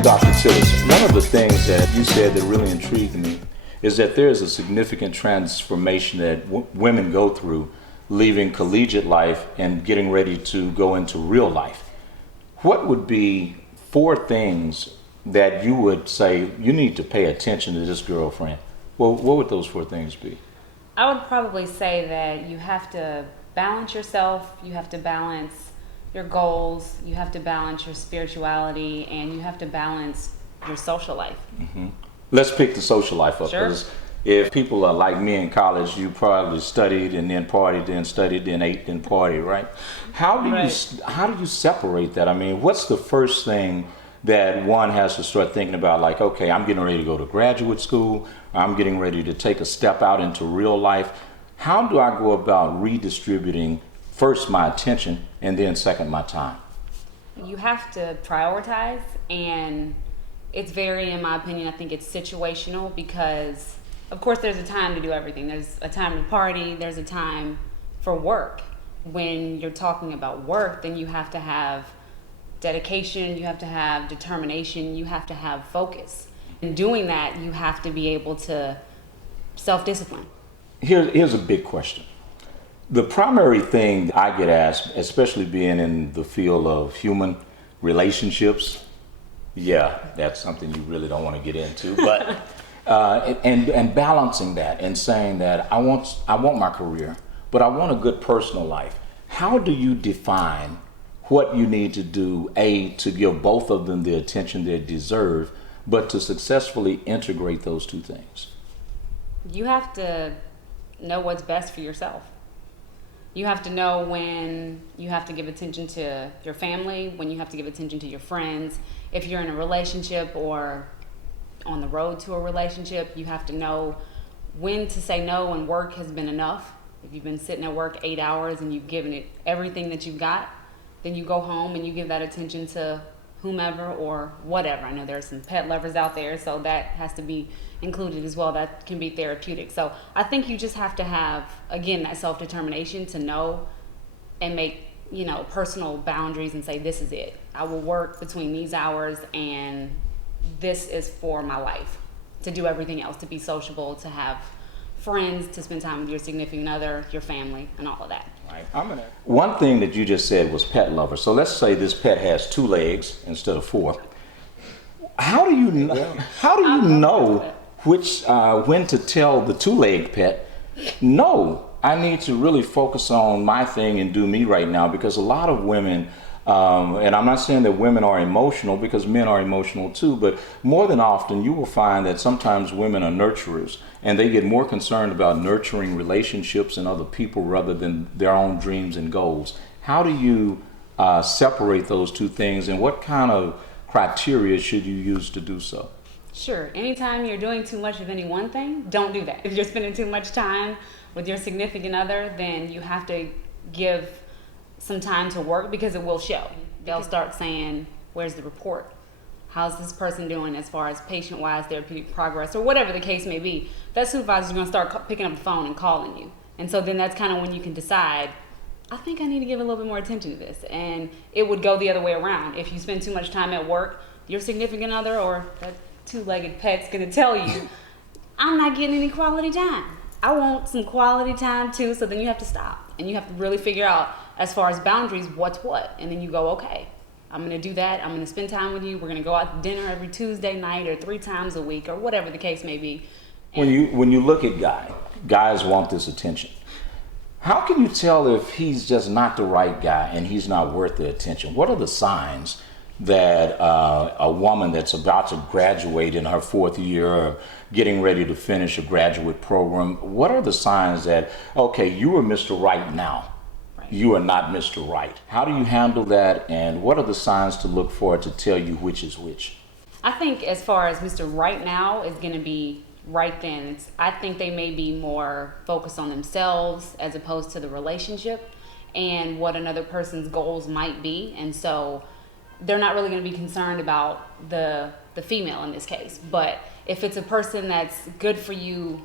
So Dr. Tillis, one of the things that you said that really intrigued me is that there is a significant transformation that women go through leaving collegiate life and getting ready to go into real life. What would be 4 things that you would say you need to pay attention to this girlfriend? Well, what would those 4 things be? I would probably say that you have to balance yourself, you have to balance your goals, you have to balance your spirituality, and you have to balance your social life. Mm-hmm. Let's pick the social life up. Sure. If people are like me in college, you probably studied and then partied, then studied, then ate, then partied, right? How do you separate that? I mean, what's the first thing that one has to start thinking about? Like, okay, I'm getting ready to go to graduate school. I'm getting ready to take a step out into real life. How do I go about redistributing first my attention and then second my time? You have to prioritize, and it's very, in my opinion, I think it's situational because of course there's a time to do everything. There's a time to party, there's a time for work. When you're talking about work, then you have to have dedication, you have to have determination, you have to have focus. In doing that, you have to be able to self-discipline. Here's a big question. The primary thing I get asked, especially being in the field of human relationships, yeah, that's something you really don't want to get into, but and balancing that and saying that I want my career, but I want a good personal life. How do you define what you need to do, A, to give both of them the attention they deserve, but to successfully integrate those 2 things? You have to know what's best for yourself. You have to know when you have to give attention to your family, when you have to give attention to your friends. If you're in a relationship or on the road to a relationship, you have to know when to say no when work has been enough. If you've been sitting at work 8 hours and you've given it everything that you've got, then you go home and you give that attention to whomever or whatever. I know there's some pet lovers out there, so that has to be included as well. That can be therapeutic. So I think you just have to have, again, that self-determination to know and make, personal boundaries and say, this is it. I will work between these hours and this is for my life. To do everything else, to be sociable, to have friends, to spend time with your significant other, your family, and all of that. Right. One thing that you just said was pet lover. So let's say this pet has 2 legs instead of 4. How do you know which when to tell the 2-leg pet, no, I need to really focus on my thing and do me right now? Because a lot of women, and I'm not saying that women are emotional, because men are emotional too, but more than often you will find that sometimes women are nurturers and they get more concerned about nurturing relationships and other people rather than their own dreams and goals. How do you separate those 2 things, and what kind of criteria should you use to do so? Sure. Anytime you're doing too much of any one thing, don't do that. If you're spending too much time with your significant other, then you have to give some time to work, because it will show. They'll start saying, where's the report? How's this person doing as far as patient-wise, therapeutic progress, or whatever the case may be? That supervisor's going to start picking up the phone and calling you. And so then that's kind of when you can decide, I think I need to give a little bit more attention to this. And it would go the other way around. If you spend too much time at work, your significant other or that 2-legged pet's going to tell you, I'm not getting any quality time. I want some quality time too. So then you have to stop and you have to really figure out, as far as boundaries, what's what. And then you go, okay, I'm going to do that. I'm going to spend time with you. We're going to go out to dinner every Tuesday night or 3 times a week or whatever the case may be. And when you look at guys want this attention. How can you tell if he's just not the right guy and he's not worth the attention? What are the signs that a woman that's about to graduate in her 4th year or getting ready to finish a graduate program, what are the signs that, okay, you are Mr. Right now, you are not Mr. Right? How do you handle that, and what are the signs to look for to tell you which is which? I think as far as Mr. Right now is going to be right then. I think they may be more focused on themselves as opposed to the relationship and what another person's goals might be. And so they're not really going to be concerned about the female in this case. But if it's a person that's good for you,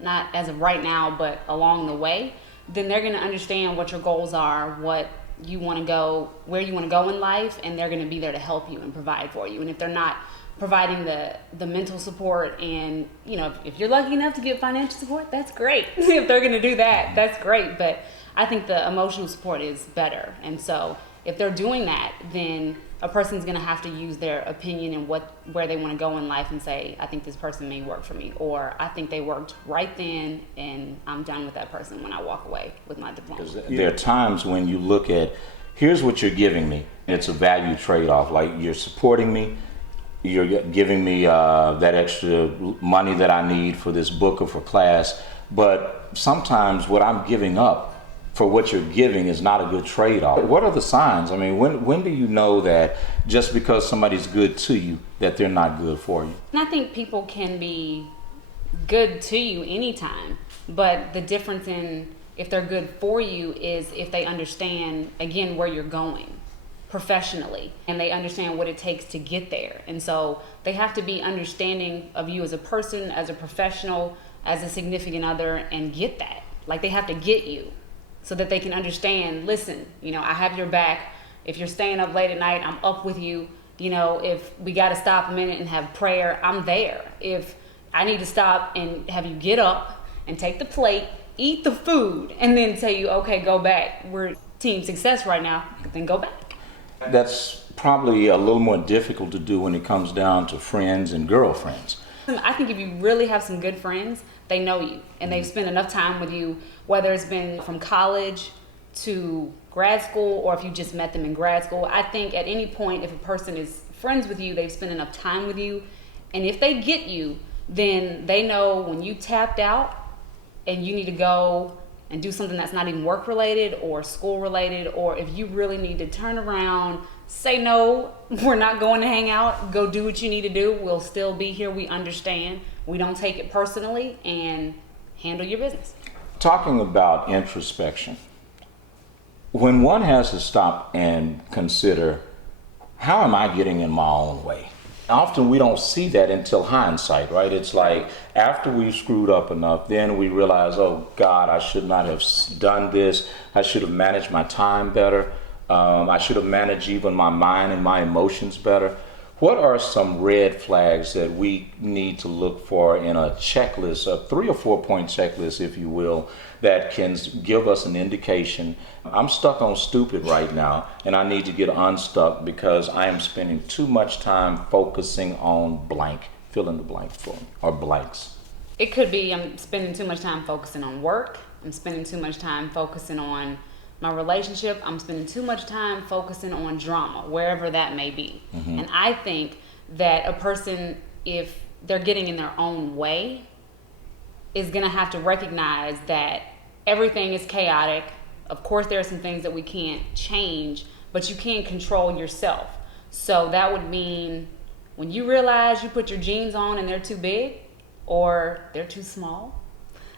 not as of right now, but along the way, then they're going to understand what your goals are, what you want to go, where you want to go in life, and they're going to be there to help you and provide for you. And if they're not providing the mental support, and if you're lucky enough to get financial support, that's great. If they're going to do that, that's great. But I think the emotional support is better. And so if they're doing that, then a person's going to have to use their opinion and where they want to go in life and say, I think this person may work for me, or I think they worked right then and I'm done with that person when I walk away with my diploma. There are times when you look at, here's what you're giving me. It's a value trade-off. Like, you're supporting me, you're giving me that extra money that I need for this book or for class, but sometimes what I'm giving up for what you're giving is not a good trade-off. What are the signs? I mean, when do you know that just because somebody's good to you, that they're not good for you? And I think people can be good to you anytime, but the difference in if they're good for you is if they understand, again, where you're going professionally, and they understand what it takes to get there. And so they have to be understanding of you as a person, as a professional, as a significant other, and get that. Like, they have to get you, so that they can understand, listen, I have your back. If you're staying up late at night, I'm up with you. If we got to stop a minute and have prayer, I'm there. If I need to stop and have you get up and take the plate, eat the food, and then tell you, okay, go back. We're team success right now, then go back. That's probably a little more difficult to do when it comes down to friends and girlfriends. I think if you really have some good friends, they know you and they've spent enough time with you, whether it's been from college to grad school or if you just met them in grad school. I think at any point, if a person is friends with you, they've spent enough time with you. And if they get you, then they know when you tapped out and you need to go and do something that's not even work related or school related, or if you really need to turn around, say no, we're not going to hang out, go do what you need to do. We'll still be here. We understand. We don't take it personally, and handle your business. Talking about introspection, when one has to stop and consider, how am I getting in my own way? Often we don't see that until hindsight, right? It's like after we've screwed up enough, then we realize, oh God, I should not have done this. I should have managed my time better. I should have managed even my mind and my emotions better. What are some red flags that we need to look for in a checklist, a 3 or 4 point checklist, if you will, that can give us an indication, I'm stuck on stupid right now and I need to get unstuck because I am spending too much time focusing on blank, fill in the blank for me, or blanks? It could be I'm spending too much time focusing on work. I'm spending too much time focusing on my relationship. I'm spending too much time focusing on drama, wherever that may be. Mm-hmm. And I think that a person, if they're getting in their own way, is going to have to recognize that everything is chaotic. Of course, there are some things that we can't change, but you can control yourself. So that would mean when you realize you put your jeans on and they're too big or they're too small,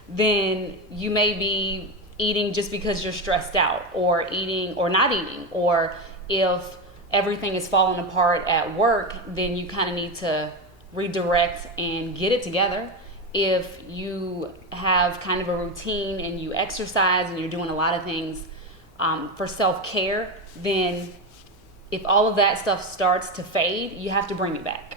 then you may be eating just because you're stressed out, or eating or not eating, or if everything is falling apart at work, then you kind of need to redirect and get it together. If you have kind of a routine and you exercise and you're doing a lot of things for self-care, then if all of that stuff starts to fade, you have to bring it back.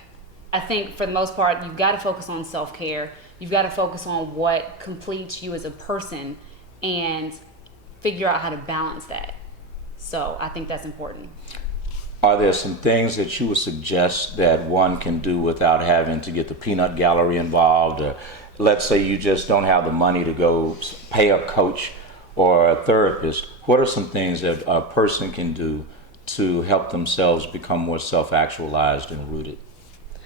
I think for the most part, you've got to focus on self-care. You've got to focus on what completes you as a person and figure out how to balance that. So I think that's important. Are there some things that you would suggest that one can do without having to get the peanut gallery involved? Or let's say you just don't have the money to go pay a coach or a therapist. What are some things that a person can do to help themselves become more self-actualized and rooted?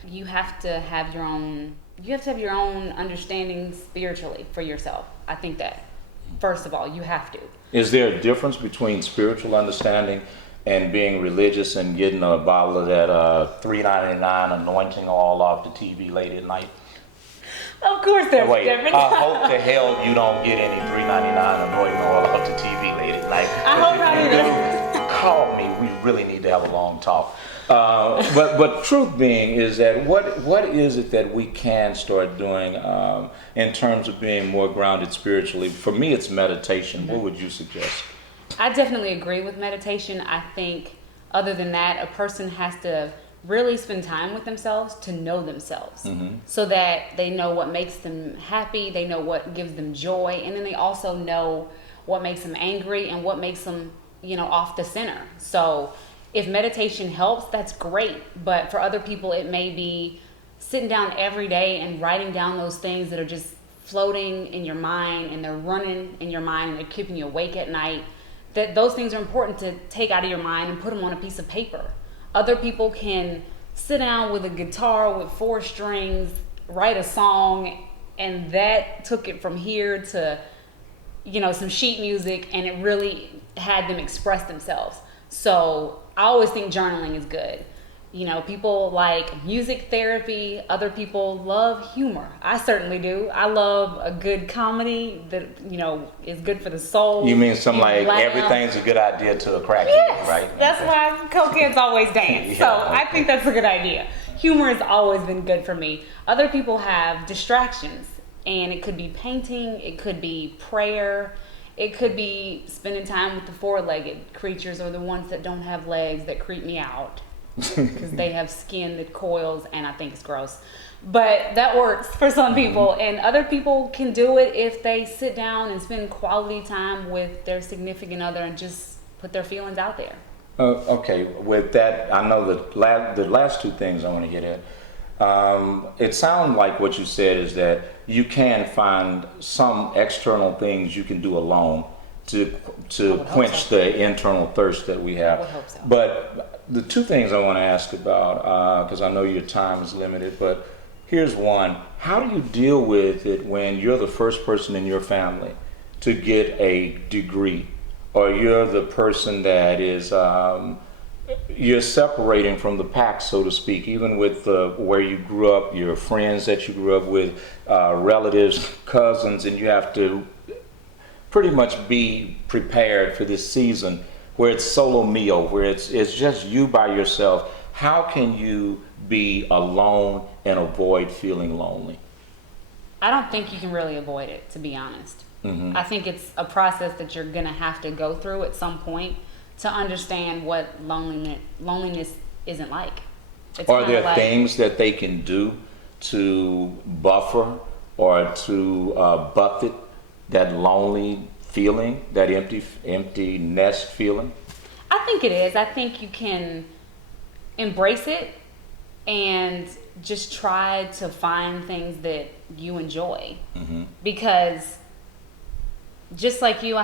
You have to have your own understanding spiritually for yourself. I think that, first of all, you have to. Is there a difference between spiritual understanding and being religious and getting a bottle of that $3.99 anointing oil off the TV late at night? Of course there's a difference. I hope to hell you don't get any $3.99 anointing oil off the TV late at night. I hope not either. Call me. We really need to have a long talk. But truth being is that what is it that we can start doing in terms of being more grounded spiritually? For me, it's meditation. What would you suggest? I definitely agree with meditation. I think other than that, a person has to really spend time with themselves to know themselves, so that they know what makes them happy, they know what gives them joy, and then they also know what makes them angry and what makes them, off the center. So if meditation helps, that's great. But for other people, it may be sitting down every day and writing down those things that are just floating in your mind, and they're running in your mind, and they're keeping you awake at night. That those things are important to take out of your mind and put them on a piece of paper. Other people can sit down with a guitar with 4 strings, write a song, and that took it from here to, some sheet music, and it really had them express themselves. So I always think journaling is good. People like music therapy. Other people love humor. I certainly do. I love a good comedy that, is good for the soul. You mean something like laugh. Everything's a good idea to a crackhead, Yes, right? that's why cokeheads always dance. Yeah, So I think that's a good idea. Humor has always been good for me. Other people have distractions, and it could be painting, it could be prayer, it could be spending time with the 4-legged creatures, or the ones that don't have legs that creep me out because they have skin that coils, and I think it's gross. But that works for some people, and other people can do it if they sit down and spend quality time with their significant other and just put their feelings out there. Okay, with that, I know the last 2 things I want to get at. It sounds like what you said is that you can find some external things you can do alone to quench the internal thirst that we have. I would hope so. But the 2 things I want to ask about, because I know your time is limited, but here's one. How do you deal with it when you're the first person in your family to get a degree, or you're the person that is, you're separating from the pack, so to speak, even with where you grew up, your friends that you grew up with, relatives, cousins, and you have to pretty much be prepared for this season where it's solo mio, where it's just you by yourself. How can you be alone and avoid feeling lonely? I don't think you can really avoid it, to be honest. I think it's a process that you're going to have to go through at some point to understand what loneliness isn't like. It's Are there like, things that they can do to buffer or to buffet that lonely feeling, that empty nest feeling? I think it is. I think you can embrace it and just try to find things that you enjoy. Because just like you,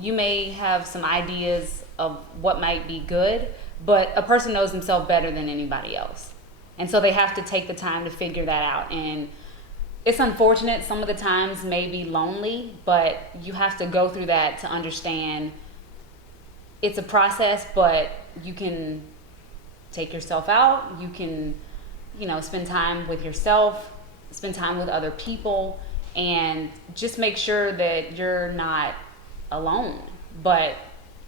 you may have some ideas of what might be good, but a person knows themselves better than anybody else. And so they have to take the time to figure that out. And it's unfortunate, some of the times may be lonely, but you have to go through that to understand it's a process, but you can take yourself out, you can, spend time with yourself, spend time with other people, and just make sure that you're not alone. But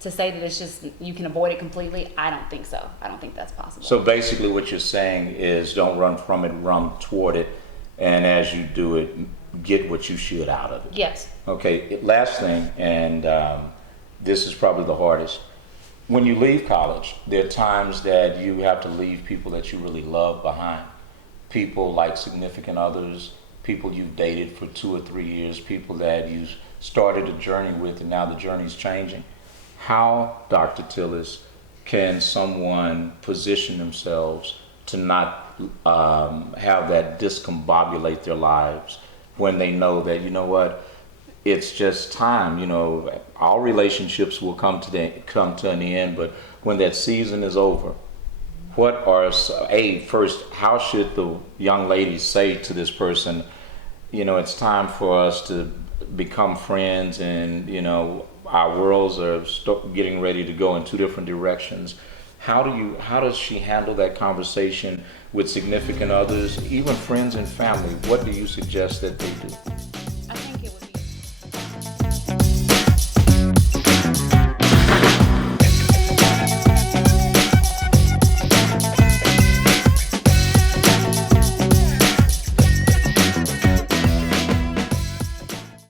to say that it's just, you can avoid it completely, I don't think so. I don't think that's possible. So basically what you're saying is don't run from it, run toward it, and as you do it, get what you should out of it. Yes. Okay, last thing, and this is probably the hardest. When you leave college, there are times that you have to leave people that you really love behind. People like significant others, people you've dated for 2 or 3 years, people that you started a journey with, and now the journey's changing. How, Dr. Tillis, can someone position themselves to not have that discombobulate their lives when they know that, you know what, it's just time. All relationships will come to an end, but when that season is over, first, how should the young lady say to this person, it's time for us to become friends, and our worlds are getting ready to go in 2 different directions. How does she handle that conversation with significant others, even friends and family? What do you suggest that they do?